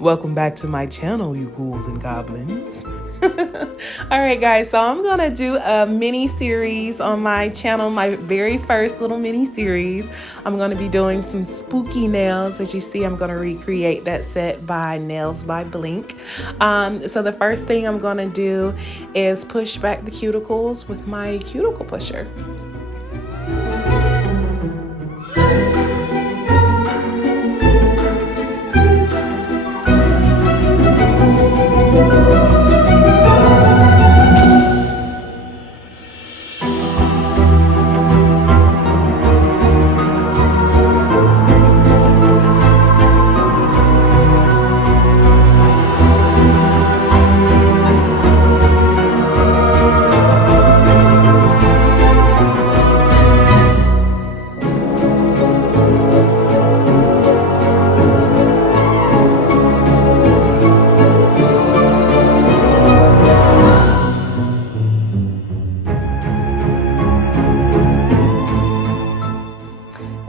Welcome back to my channel, you ghouls and goblins. Alright guys, so I'm gonna do a mini series on my channel, my very first little mini series. I'm gonna be doing some spooky nails. As you see, I'm gonna recreate that set by Nailz by Blink. So the first thing I'm gonna do is push back the cuticles with my cuticle pusher.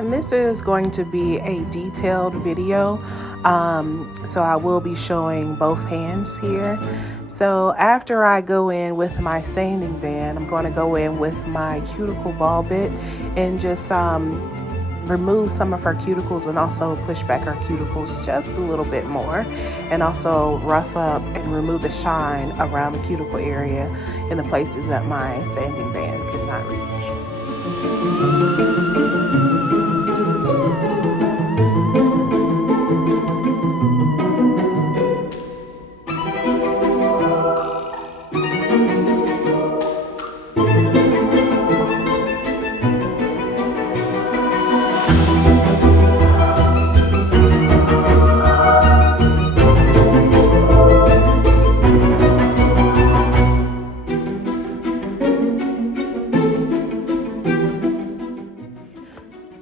This is going to be a detailed video, so I will be showing both hands here. So after I go in with my sanding band, I'm going to go in with my cuticle ball bit and just remove some of her cuticles and also push back her cuticles just a little bit more, and also rough up and remove the shine around the cuticle area in the places that my sanding band could not reach.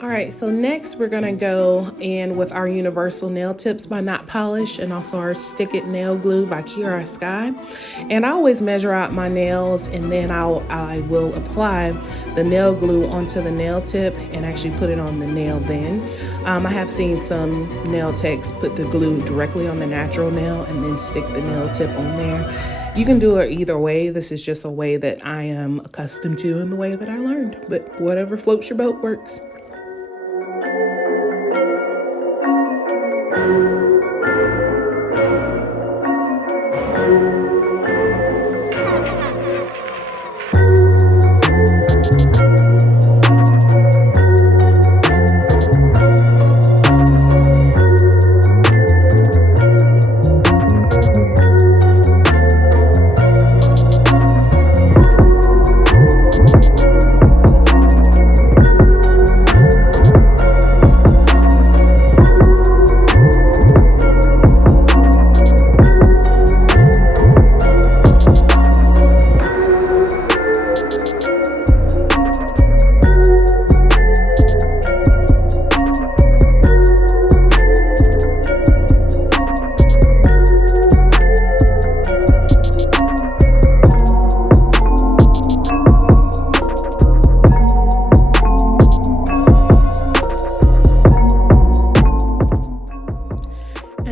Alright, so next we're going to go in with our Universal Nail Tips by Not Polish and also our Stick It Nail Glue by Kira Sky. And I always measure out my nails, and then I will apply the nail glue onto the nail tip and actually put it on the nail then. I have seen some nail techs put the glue directly on the natural nail and then stick the nail tip on there. You can do it either way. This is just a way that I am accustomed to and the way that I learned, but whatever floats your boat works.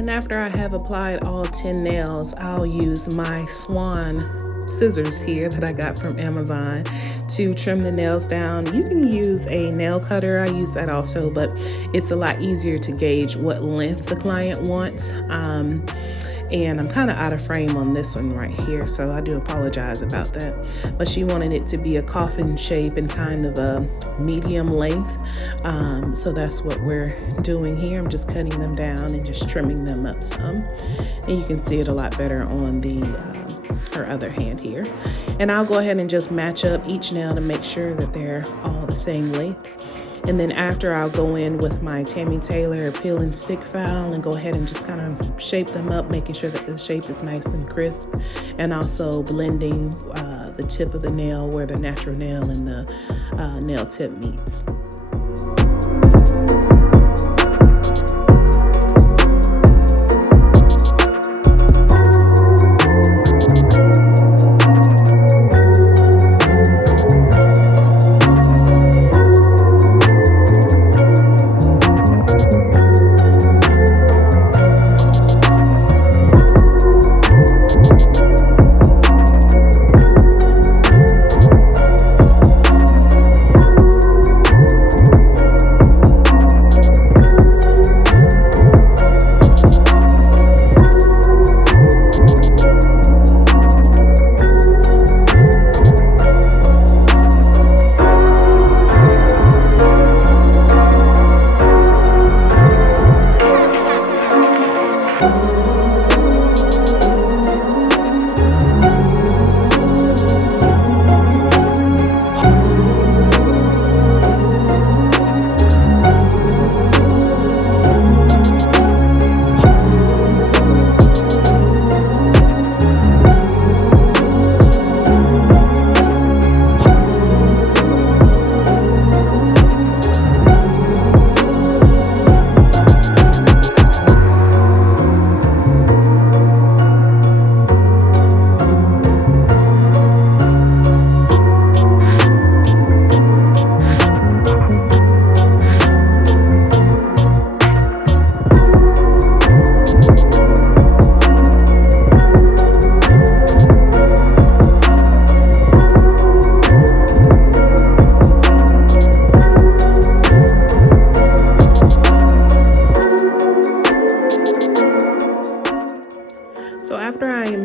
After I have applied all 10 nails, I'll use my Swan scissors here that I got from Amazon to trim the nails down. You can use a nail cutter. I use that also, but it's a lot easier to gauge what length the client wants. And I'm kind of out of frame on this one right here, so I do apologize about that. But she wanted it to be a coffin shape and kind of a medium length. So that's what we're doing here. I'm just cutting them down and just trimming them up some. And you can see it a lot better on the her other hand here. And I'll go ahead and just match up each nail to make sure that they're all the same length. And then after, I'll go in with my Tammy Taylor peel and stick file and go ahead and just kind of shape them up, making sure that the shape is nice and crisp, and also blending the tip of the nail where the natural nail and the nail tip meets.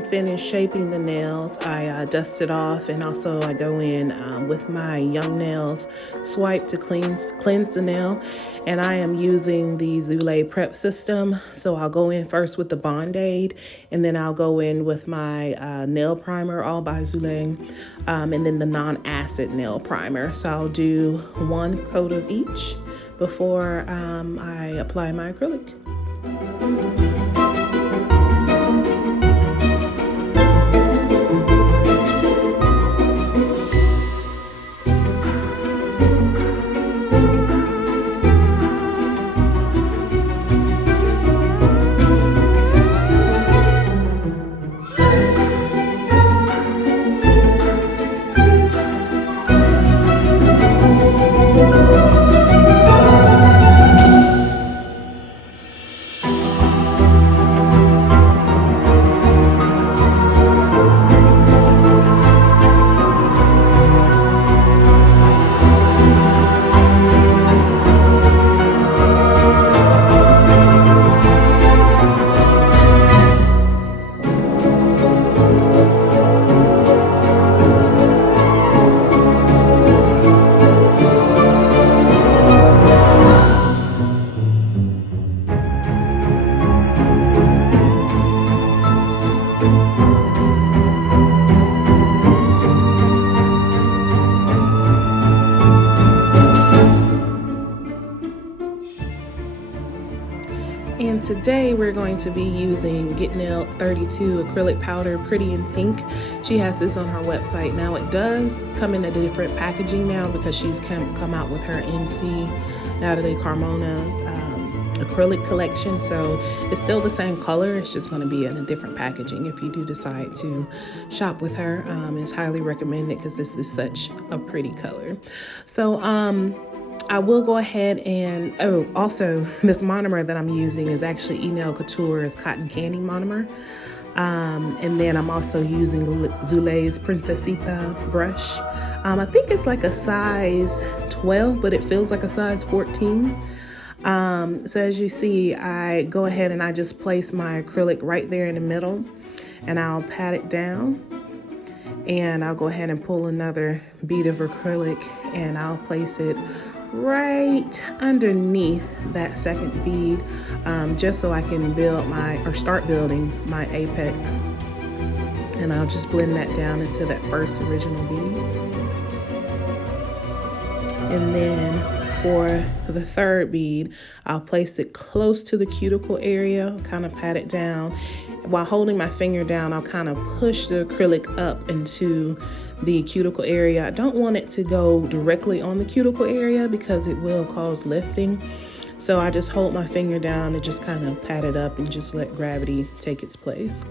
finished shaping the nails, I dust it off, and also I go in with my Young Nails swipe to cleanse the nail. And I am using the Zule prep system. So I'll go in first with the Bond-Aid, and then I'll go in with my nail primer, all by Zule, and then the non-acid nail primer. So I'll do one coat of each before I apply my acrylic. And today we're going to be using Get Nailed 32 acrylic powder, pretty in pink. She has this on her website. Now it does come in a different packaging now because she's come out with her NC Natalie Carmona acrylic collection. So it's still the same color, it's just going to be in a different packaging if you do decide to shop with her. It's highly recommended because this is such a pretty color. So I will go ahead and, also this monomer that I'm using is actually Nail Couture's Cotton Candy monomer. And then I'm also using Zule's Princesita brush. I think it's like a size 12, but it feels like a size 14. So as you see, I go ahead and I just place my acrylic right there in the middle, and I'll pat it down. And I'll go ahead and pull another bead of acrylic, and I'll place it right underneath that second bead, just so I can start building my apex. And I'll just blend that down into that first original bead. And then for the third bead, I'll place it close to the cuticle area, kind of pat it down. While holding my finger down, I'll kind of push the acrylic up into the cuticle area. I don't want it to go directly on the cuticle area because it will cause lifting. So I just hold my finger down and just kind of pat it up and just let gravity take its place.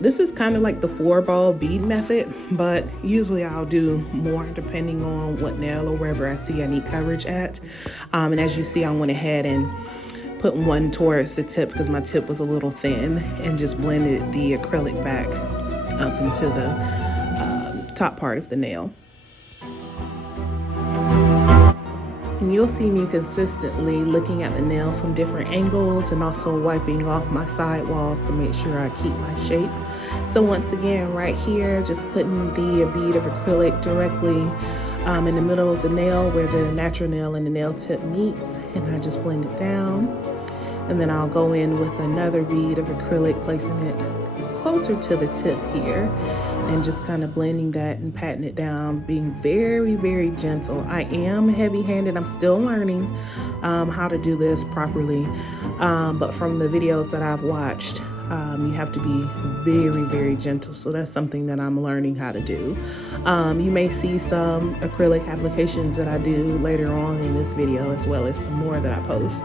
This is kind of like the 4-ball bead method, but usually I'll do more depending on what nail or wherever I see I need coverage at. And as you see, I went ahead and put one towards the tip because my tip was a little thin, and just blended the acrylic back up into the top part of the nail. And you'll see me consistently looking at the nail from different angles and also wiping off my side walls to make sure I keep my shape. So once again, right here, just putting the bead of acrylic directly in the middle of the nail where the natural nail and the nail tip meets, and I just blend it down. And then I'll go in with another bead of acrylic, placing it closer to the tip here, and just kind of blending that and patting it down, being very, very gentle. I am heavy-handed. I'm still learning how to do this properly, but from the videos that I've watched, you have to be very, very gentle. So that's something that I'm learning how to do. You may see some acrylic applications that I do later on in this video, as well as some more that I post,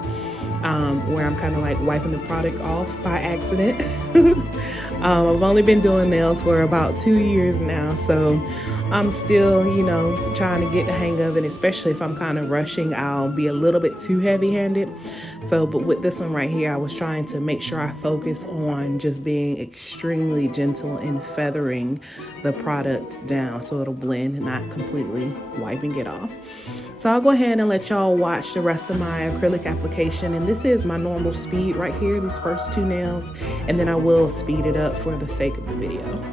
where I'm kind of like wiping the product off by accident. I've only been doing nails for about 2 years now, so I'm still, trying to get the hang of it, especially if I'm kind of rushing, I'll be a little bit too heavy handed. So, but with this one right here, I was trying to make sure I focus on just being extremely gentle and feathering the product down so it'll blend and not completely wiping it off. So I'll go ahead and let y'all watch the rest of my acrylic application. And this is my normal speed right here, these first two nails, and then I will speed it up for the sake of the video.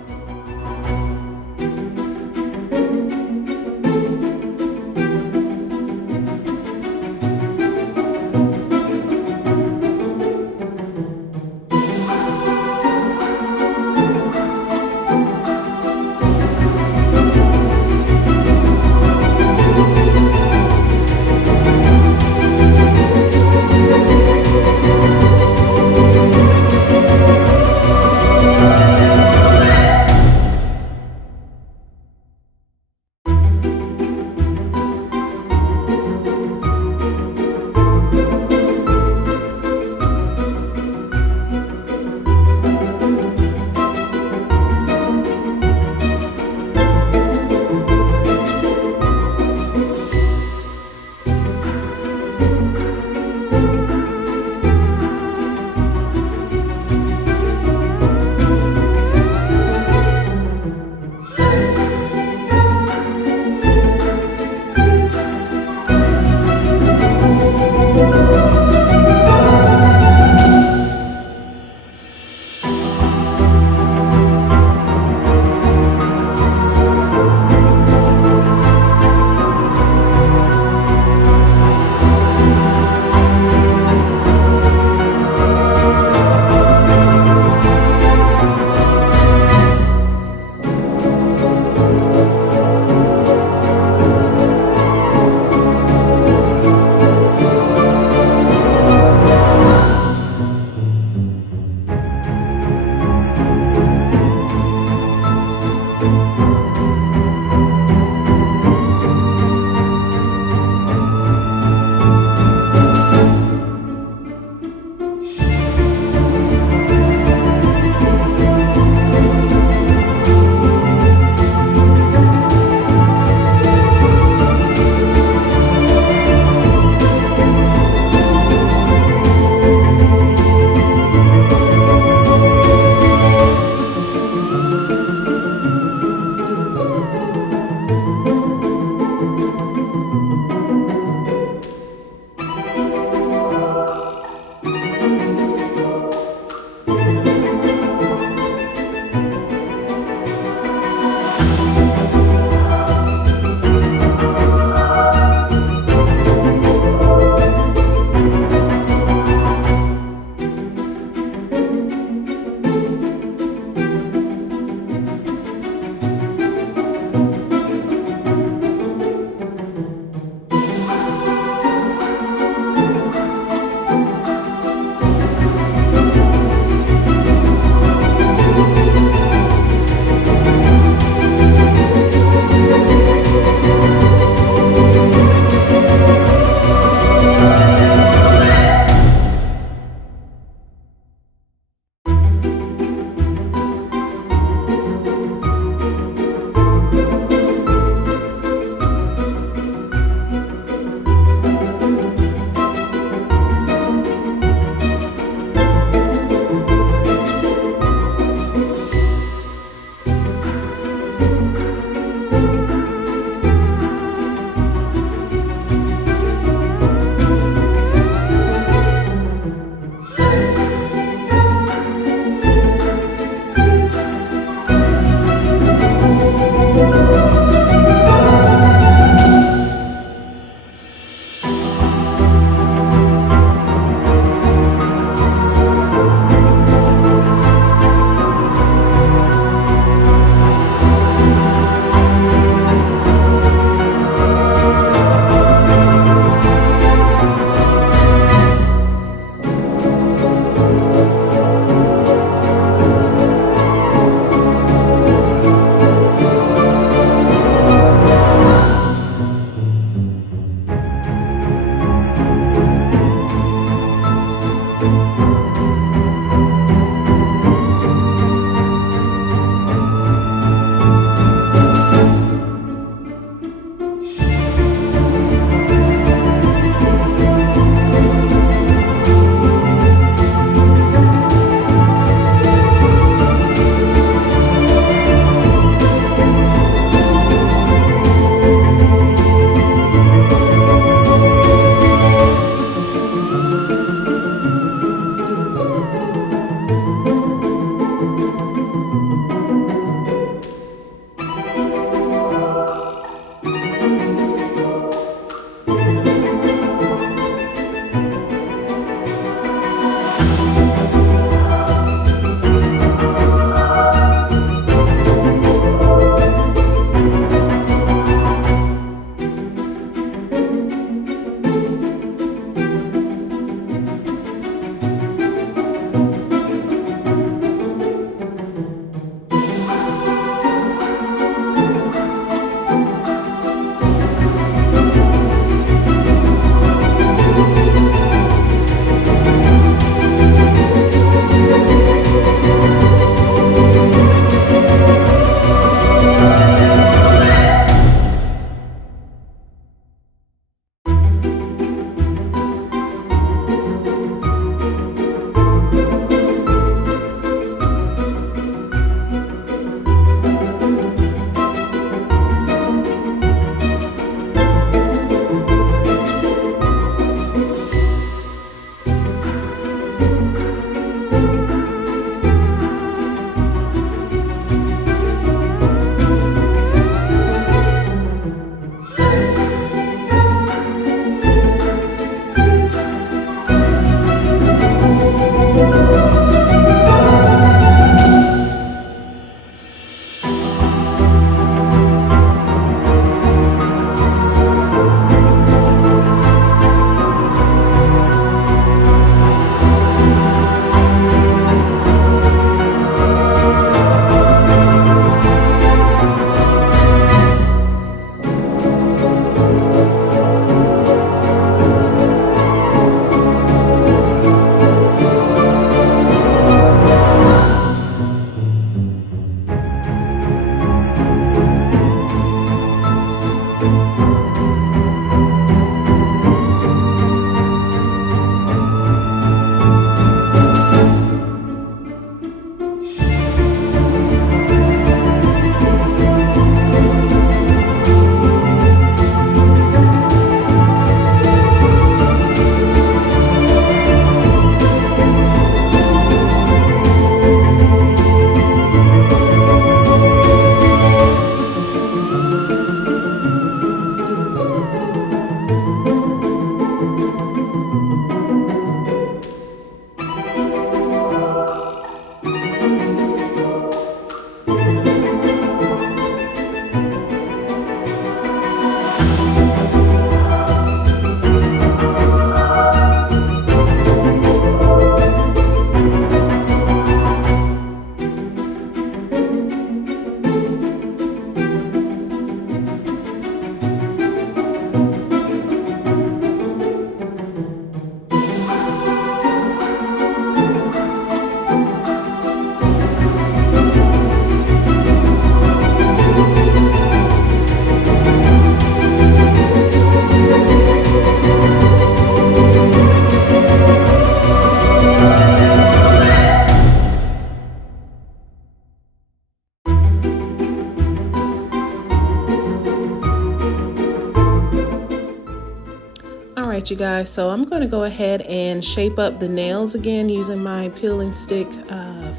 right, you guys, so I'm going to go ahead and shape up the nails again using my peel and stick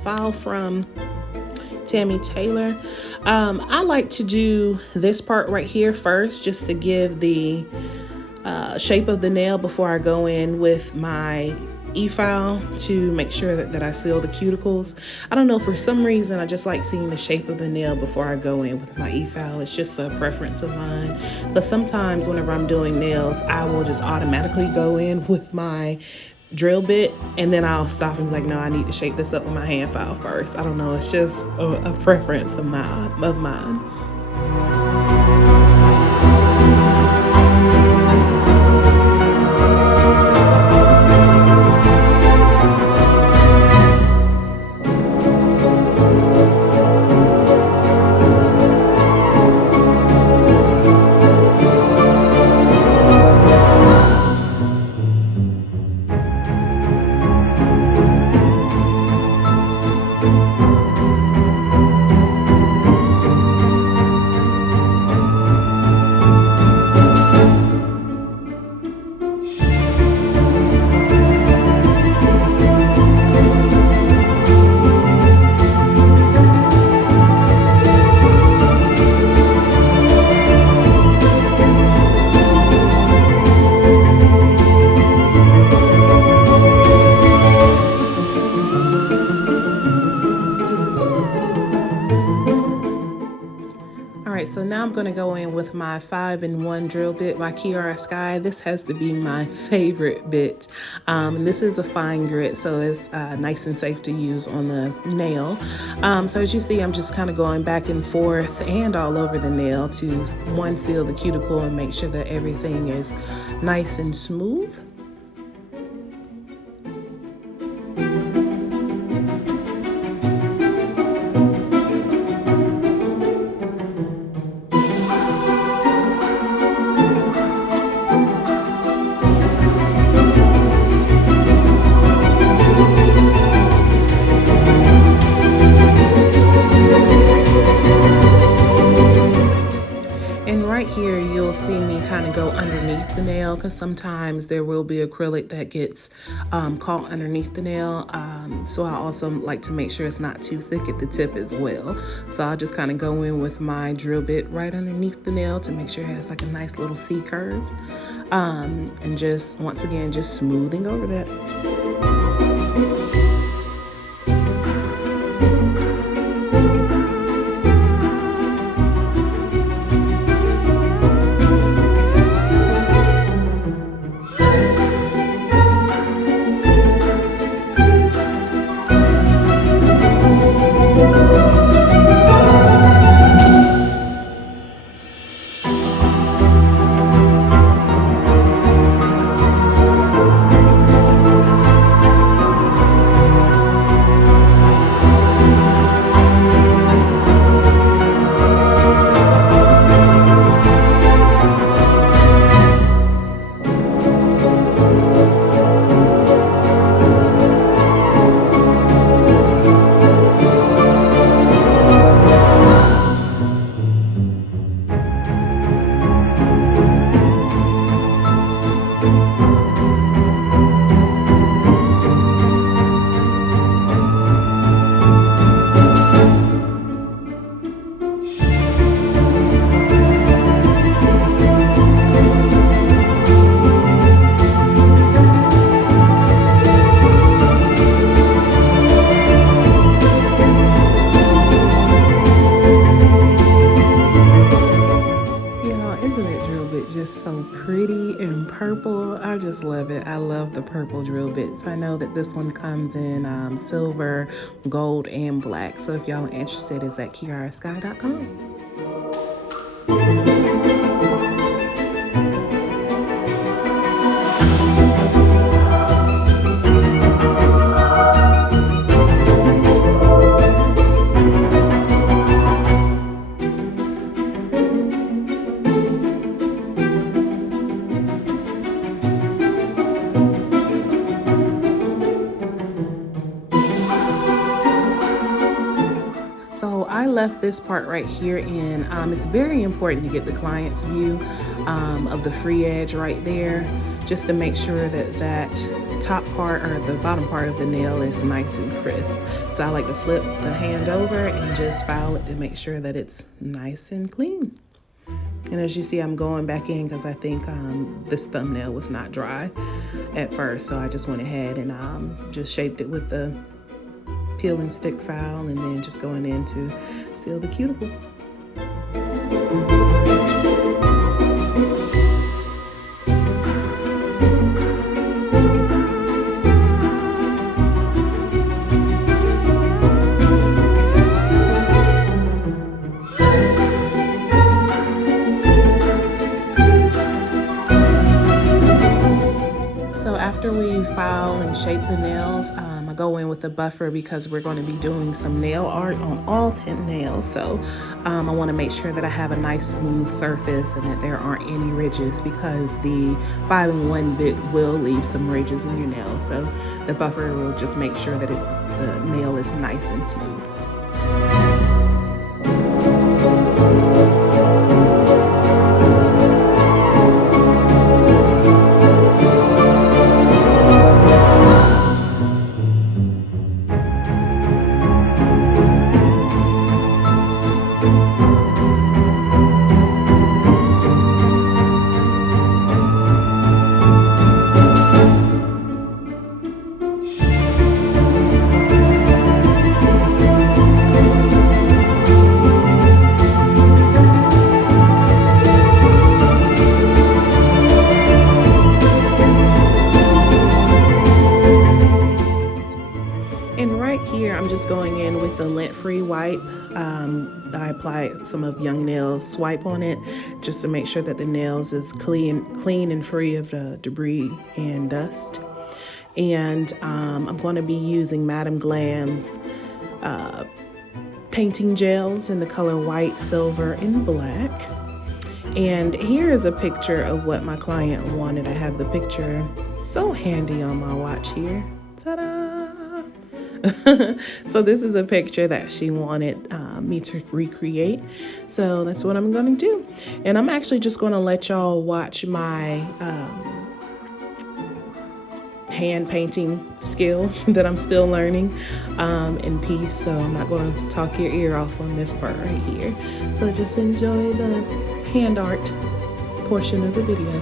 file from Tammy Taylor. I like to do this part right here first just to give the shape of the nail before I go in with my e-file to make sure that I seal the cuticles. I don't know, for some reason I just like seeing the shape of the nail before I go in with my e-file. It's just a preference of mine, but sometimes whenever I'm doing nails I will just automatically go in with my drill bit and then I'll stop and be like, no, I need to shape this up with my hand file first. I don't know, it's just a preference of mine. Alright, so now I'm going to go in with my 5-in-1 drill bit by Kiara Sky. This has to be my favorite bit. And this is a fine grit, so it's nice and safe to use on the nail. So as you see, I'm just kind of going back and forth and all over the nail to seal the cuticle and make sure that everything is nice and smooth. Right here, you'll see me kind of go underneath the nail because sometimes there will be acrylic that gets caught underneath the nail. So I also like to make sure it's not too thick at the tip as well. So I'll just kind of go in with my drill bit right underneath the nail to make sure it has like a nice little C curve. And just, once again, just smoothing over that. Just so pretty and purple. I just love it. I love the purple drill bits. I know that this one comes in silver, gold, and black. So if y'all are interested, it's at kiarasky.com. So I left this part right here in. It's very important to get the client's view of the free edge right there. just to make sure that that top part or the bottom part of the nail is nice and crisp. So I like to flip the hand over and just file it to make sure that it's nice and clean. And as you see, I'm going back in because I think this thumbnail was not dry at first. So I just went ahead and just shaped it with the peel and stick file, and then just going in to seal the cuticles. So after we file and shape the nails, I go in with a buffer because we're going to be doing some nail art on all 10 nails. So I want to make sure that I have a nice smooth surface and that there aren't any ridges, because the 5-in-1 bit will leave some ridges in your nails. So the buffer will just make sure that the nail is nice and smooth. And right here, I'm just going in with the lint-free wipe. I applied some of Young Nailz swipe on it just to make sure that the nails is clean and free of debris and dust. And I'm going to be using Madam Glam's painting gels in the color white, silver, and black. And here is a picture of what my client wanted. I have the picture so handy on my watch here. Ta-da! So this is a picture that she wanted me to recreate. So that's what I'm going to do. And I'm actually just going to let y'all watch my hand painting skills that I'm still learning in peace. So I'm not going to talk your ear off on this part right here. So just enjoy the hand art portion of the video.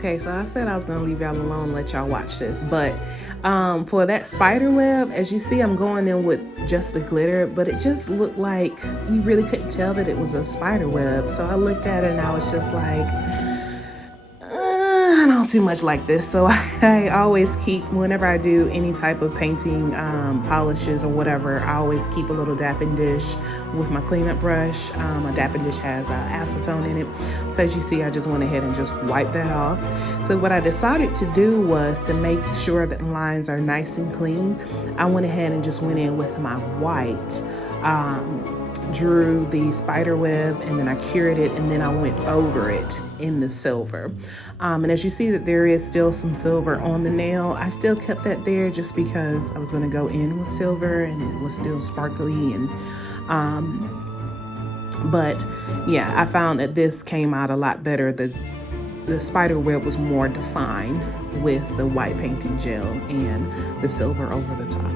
Okay, so I said I was gonna leave y'all alone and let y'all watch this, but for that spider web, as you see, I'm going in with just the glitter, but it just looked like you really couldn't tell that it was a spider web. So I looked at it and I was just like, I don't too much like this. So I always keep, whenever I do any type of painting polishes or whatever, I always keep a little dapping dish with my cleanup brush. A dapping dish has acetone in it. So as you see, I just went ahead and just wiped that off. So what I decided to do was to make sure that lines are nice and clean. I went ahead and just went in with my white, drew the spider web, and then I cured it, and then I went over it in the silver. And as you see that there is still some silver on the nail, I still kept that there just because I was going to go in with silver and it was still sparkly. And but yeah, I found that this came out a lot better. The spider web was more defined with the white painting gel and the silver over the top.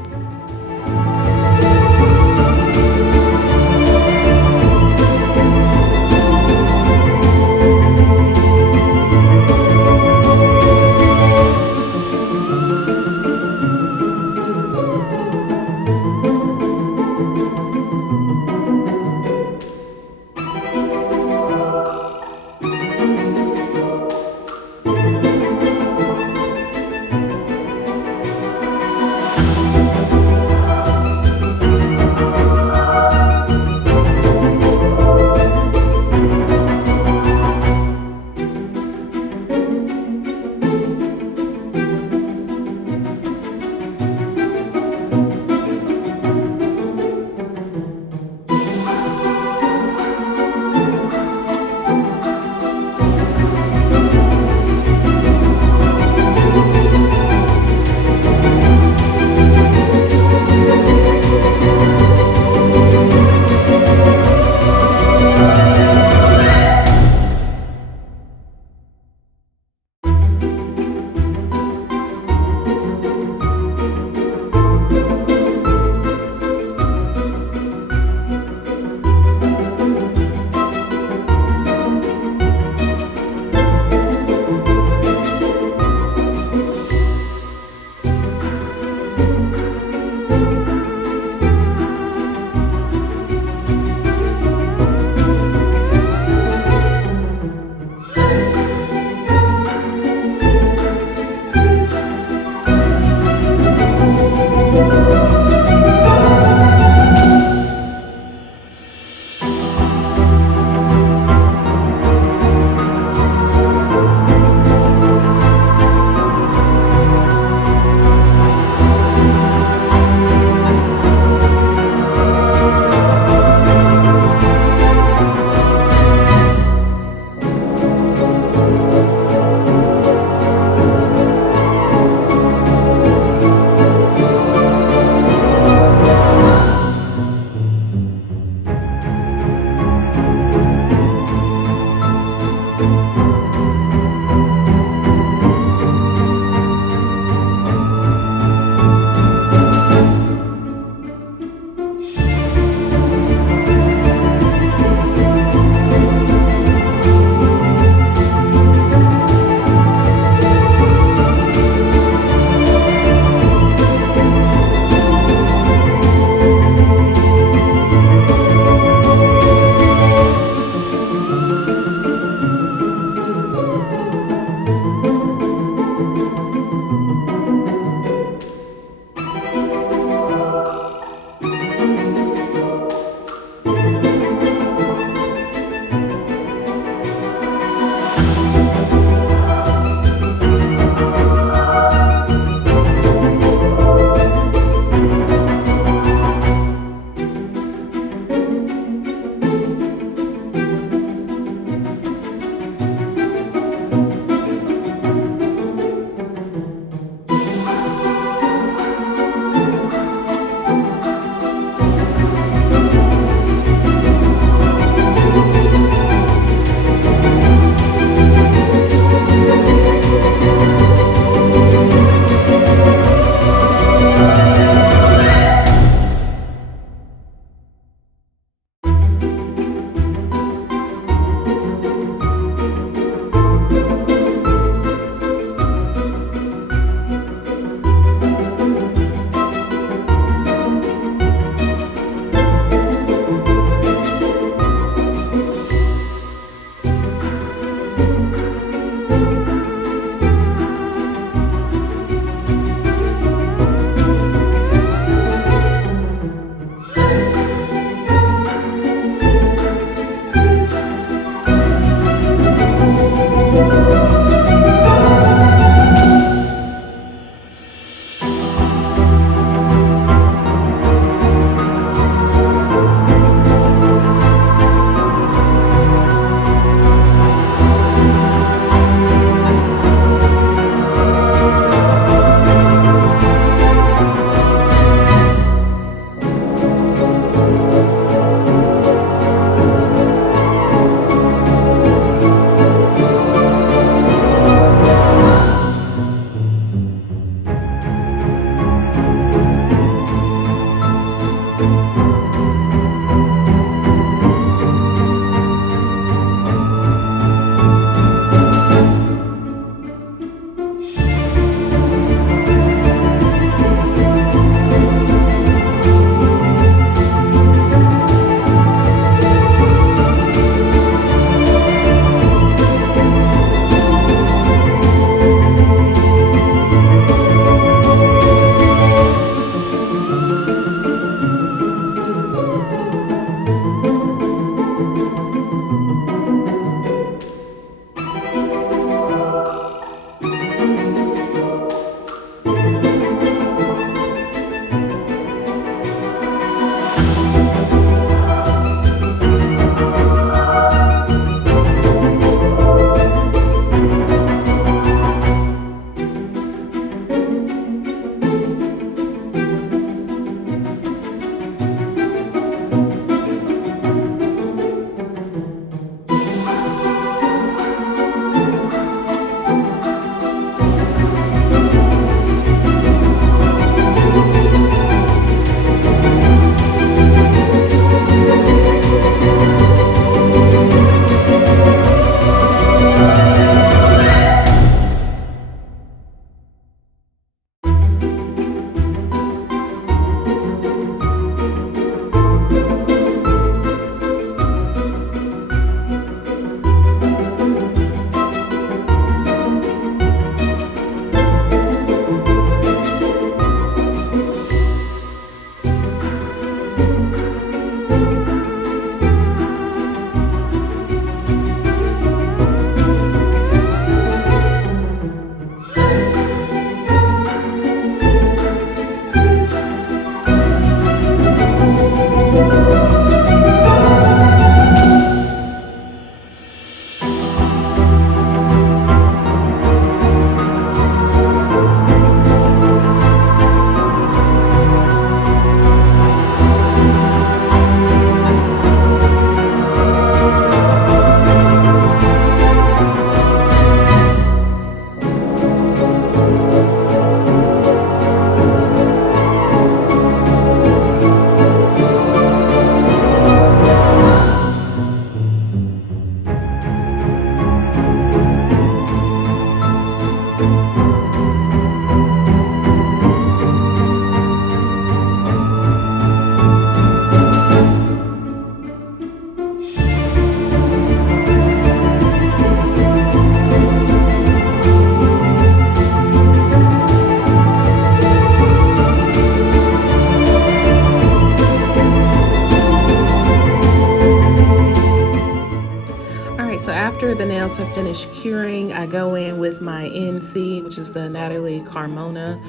after the nails have finished curing, I go in with my NC, which is the Natalie Carmona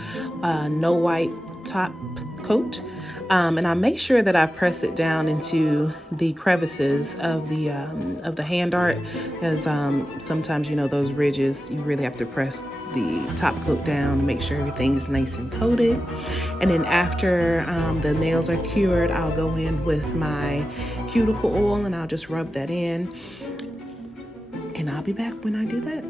No White Top Coat. And I make sure that I press it down into the crevices of the hand art, because sometimes, you know, those ridges, you really have to press the top coat down to make sure everything is nice and coated. And then after the nails are cured, I'll go in with my cuticle oil and I'll just rub that in. And I'll be back when I do that.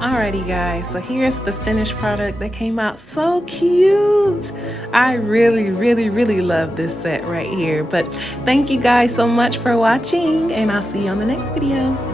Alrighty guys, so here's the finished product that came out so cute. I really love this set right here. But thank you guys so much for watching, and I'll see you on the next video.